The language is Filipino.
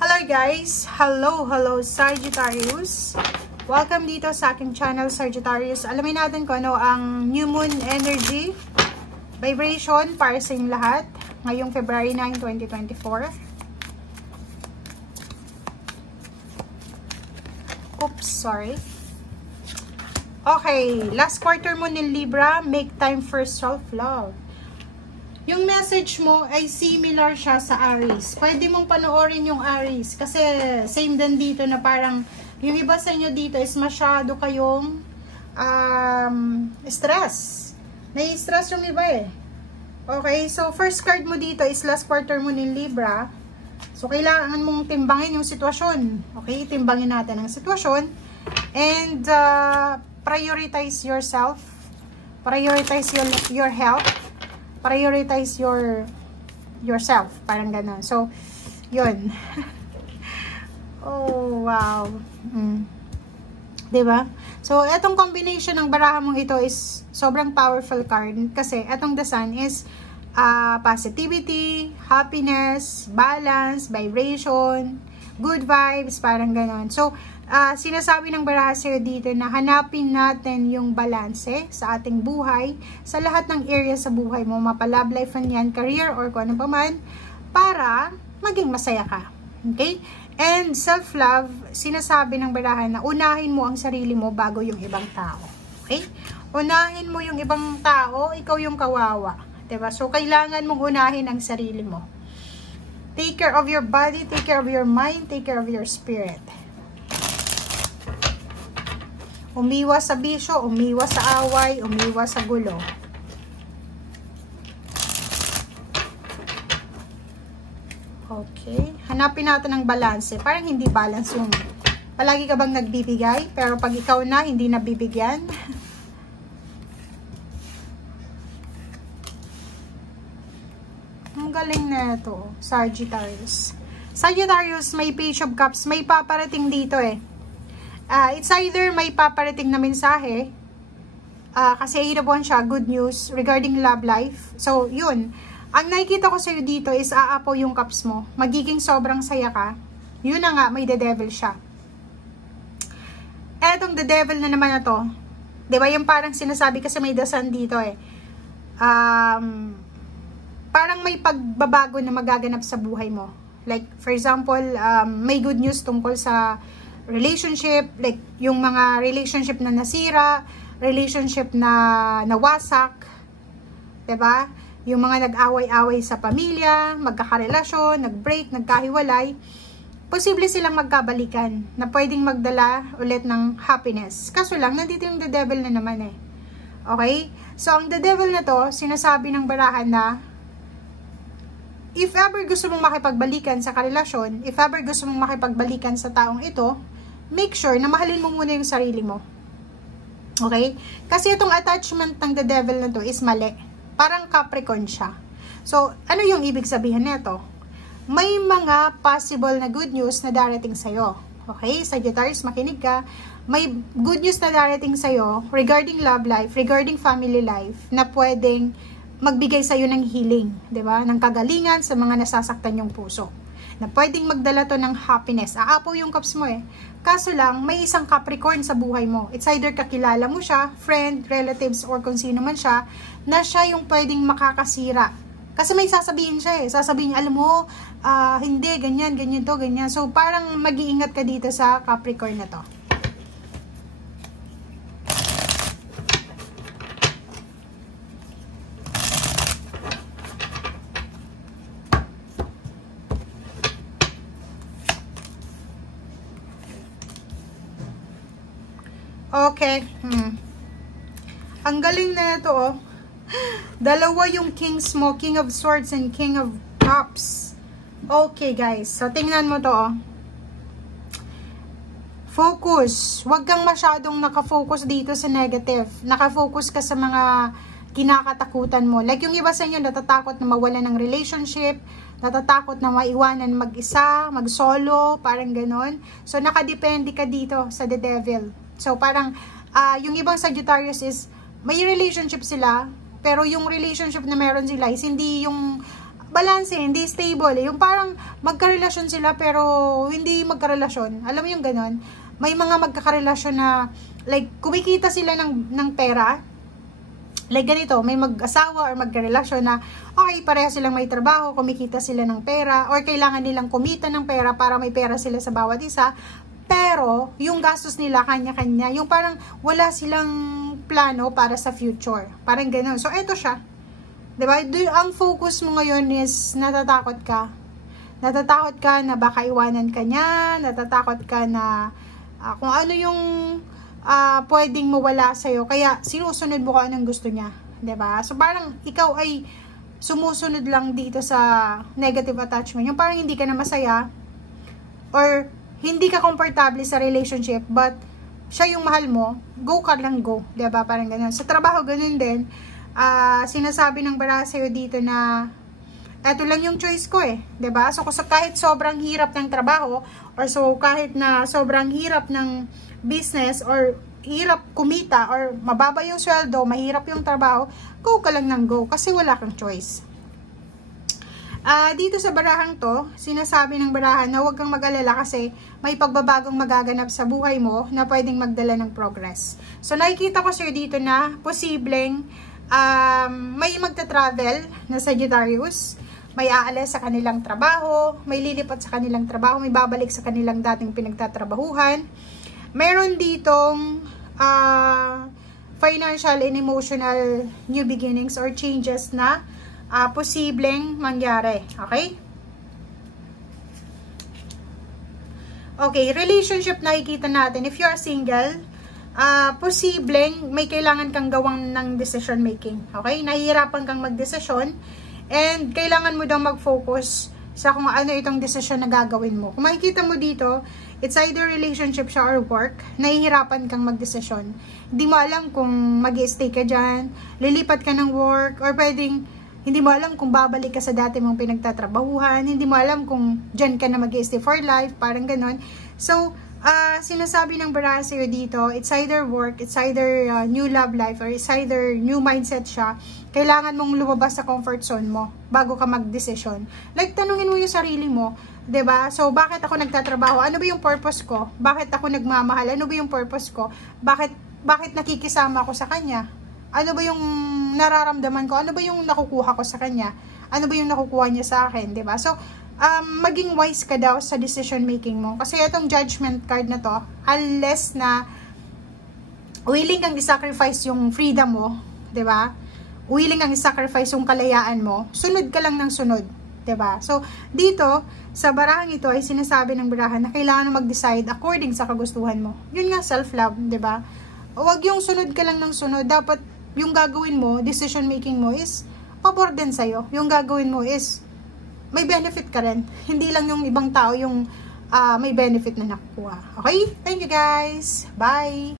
Hello guys! Hello Sagittarius! Welcome dito sa aking channel Sagittarius. Alamin natin kung ano ang new moon energy vibration para sa inyong lahat ngayong February 9, 2024. Oops, sorry. Okay, last quarter mo ni Libra, make time for self-love. Yung message mo ay similar siya sa Aries. Pwede mong panoorin yung Aries. Kasi same din dito na parang yung iba sa inyo dito is masyado kayong stress. Nai-stress yung iba eh. Okay, so first card mo dito is last quarter mo ni Libra. So kailangan mong timbangin yung sitwasyon. Okay, timbangin natin ang sitwasyon. And prioritize yourself. Prioritize your health. Prioritize yourself, parang gano'n. So, yun. Oh, wow. Diba? So, etong combination ng baraha mong ito is sobrang powerful card kasi etong the sun is positivity, happiness, balance, vibration, good vibes, parang gano'n. So, sinasabi ng baraha sa'yo dito na hanapin natin yung balanse sa ating buhay, sa lahat ng area sa buhay mo, mapa-love life man yan, career, or kung ano pa man, para maging masaya ka. Okay? And self-love, sinasabi ng baraha na unahin mo ang sarili mo bago yung ibang tao. Okay? Unahin mo yung ibang tao, ikaw yung kawawa. Diba? So, kailangan mong unahin ang sarili mo. Take care of your body, take care of your mind, take care of your spirit. Umiwas sa bisyo, umiwas sa away, umiwas sa gulo. Okay. Hanapin natin ang balanse. Parang hindi balance yung palagi ka bang nagbibigay, pero pag ikaw na, hindi nabibigyan. Ang galing na ito, Sagittarius. Sagittarius, may Page of Cups, may paparating dito eh. It's either may paparating na mensahe, kasi 8 of Wands siya, good news regarding love life. So, yun. Ang nakikita ko sa'yo dito is aapaw yung cups mo. Magiging sobrang saya ka. Yun na nga, may the devil siya. Etong the devil na naman na to, diba yung parang sinasabi kasi may the sun dito eh. Parang may pagbabago na magaganap sa buhay mo. Like, for example, may good news tungkol sa relationship, like yung mga relationship na nasira, relationship na nawasak, 'di ba? Yung mga nag-away-away sa pamilya, magkakarelasyon, nag-break, nagkahiwalay, posible silang magkabalikan na pwedeng magdala ulit ng happiness. Kaso lang, nandito yung the devil na naman eh. Okay? So, ang the devil na to, sinasabi ng barahan na if ever gusto mong makipagbalikan sa karelasyon, if ever gusto mong makipagbalikan sa taong ito, make sure na mahalin mo muna yung sarili mo. Okay? Kasi itong attachment ng the devil na to is mali. Parang Capricorn siya. So, ano yung ibig sabihin nito? May mga possible na good news na darating sa'yo. Okay? Sagittarius, makinig ka. May good news na darating sa'yo regarding love life, regarding family life, na pwedeng magbigay sa'yo ng healing, di ba? Ng kagalingan sa mga nasasaktan yung puso. Na pwedeng magdala to ng happiness. Aapaw yung cups mo eh. Kaso lang, may isang Capricorn sa buhay mo. It's either kakilala mo siya, friend, relatives, or kung sino man siya, na siya yung pwedeng makakasira. Kasi may sasabihin siya eh. Sasabihin niya, alam mo, hindi, ganyan, ganyan to, ganyan. So, parang mag-iingat ka dito sa Capricorn na to. Okay. Ang galing na ito, oh. Dalawa yung kings mo, King of Swords and King of Cups. Okay, guys. So, tingnan mo to, oh. Focus. Huwag kang masyadong nakafocus dito sa negative. Nakafocus ka sa mga kinakatakutan mo. Like yung iba sa inyo, natatakot na mawalan ng relationship, natatakot na maiwanan mag-isa, mag-solo, parang ganon. So, nakadepende ka dito sa the devil. So, parang, yung ibang Sagittarius is, may relationship sila, pero yung relationship na meron sila is hindi yung balance, hindi stable. Yung parang magkarelasyon sila pero hindi magkarelasyon. Alam mo yung ganon? May mga magkakarelasyon na like kumikita sila ng pera. Like ganito, may mag-asawa or magkarelasyon na okay, pareha silang may trabaho, kumikita sila ng pera or kailangan nilang kumita ng pera para may pera sila sa bawat isa. Pero yung gastos nila kanya-kanya, yung parang wala silang plano para sa future. Parang ganon. So eto siya. Diba? Ang focus mo ngayon is natatakot ka. Natatakot ka na baka iwanan ka niya, natatakot ka na kung ano yung pwedeng mawala sa'yo. Kaya sinusunod mo kung anong gusto niya. Diba? So parang ikaw ay sumusunod lang dito sa negative attachment. Yung parang hindi ka na masaya or hindi ka komportable sa relationship but siya yung mahal mo, go ka lang go. Diba? Parang ganun. Sa trabaho, ganun din. Sinasabi ng bara sa'yo dito na eto lang yung choice ko eh, 'di ba? So kahit sobrang hirap ng trabaho or so kahit na sobrang hirap ng business or hirap kumita or mababa yung sweldo, mahirap yung trabaho, go ka lang ng go kasi wala kang choice. Dito sa barahang to, sinasabi ng barahan na huwag kang mag-alala kasi may pagbabagong magaganap sa buhay mo na pwedeng magdala ng progress. So nakikita ko sir dito na posibleng may magta-travel na Sagittarius, may aalis sa kanilang trabaho, may lilipat sa kanilang trabaho, may babalik sa kanilang dating pinagtatrabahuhan. Meron ditong financial and emotional new beginnings or changes na posibleng mangyari. Okay? Okay, relationship nakikita natin. If you are single, posibleng may kailangan kang gawang ng decision making. Okay? Nahihirapan kang magdesisyon and kailangan mo daw mag-focus sa kung ano itong decision na gagawin mo. Kung makikita mo dito, it's either relationship siya or work, nahihirapan kang magdesisyon. Hindi mo alam kung mag-i-stay ka dyan, lilipat ka ng work, or pwedeng hindi mo alam kung babalik ka sa dati mong pinagtatrabahuhan, hindi mo alam kung dyan ka na mag-i-stay for life, parang ganon. So, sinasabi ng baraha sa'yo dito, it's either work, it's either new love life, or it's either new mindset siya. Kailangan mong lumabas sa comfort zone mo bago ka mag-decision. Like, tanungin mo yung sarili mo, 'di ba? So, bakit ako nagtatrabaho? Ano ba yung purpose ko? Bakit ako nagmamahal? Ano ba yung purpose ko? Bakit nakikisama ako sa kanya? Ano ba yung nararamdaman ko? Ano ba yung nakukuha ko sa kanya? Ano ba yung nakukuha niya sa akin, 'di ba? So, maging wise ka daw sa decision making mo. Kasi itong judgment card na to, unless na willing kang i-sacrifice yung freedom mo, 'di ba? Willing kang i-sacrifice yung kalayaan mo, sunod ka lang ng sunod, 'di ba? So, dito sa barahang ito ay sinasabi ng barahan na kailangan mo mag-decide according sa kagustuhan mo. Yun nga self-love, 'di ba? Huwag yung sunod ka lang ng sunod, dapat yung gagawin mo, decision making mo is pabor din sa'yo. Yung gagawin mo is may benefit ka rin. Hindi lang yung ibang tao yung may benefit na nakukuha. Okay? Thank you guys. Bye!